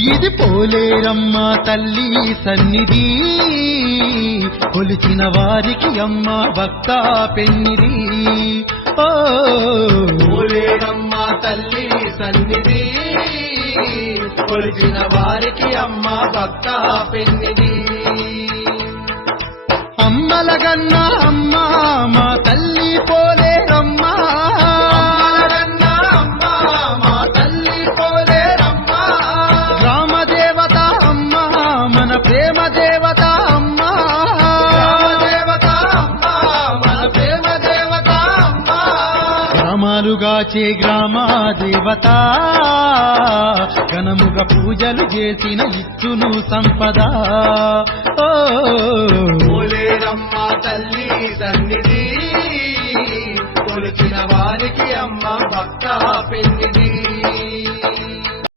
ఇది పోలేరమ్మ తల్లి సన్నిధి, కొలిచిన వారికి అమ్మ భక్త పెన్నిది. ఓ పోలేరమ్మ తల్లి సన్నిధి, కొలిచిన వారికి అమ్మ భక్త పెన్నిది. అమ్మలగన్న అమ్మ మా తల్లి పోలేరమ్మ, ప్రేమ దేవత అమ్మ, ప్రేమ దేవత అమ్మ, గ్రామాలుగాచే గ్రామ దేవత, ఘనముగా పూజలు చేసిన ఇచ్చును సంపద. ఓ పోలేరమ్మ తల్లి సన్నిధి, కొలిచిన వారికి అమ్మ భక్త పెన్నిది.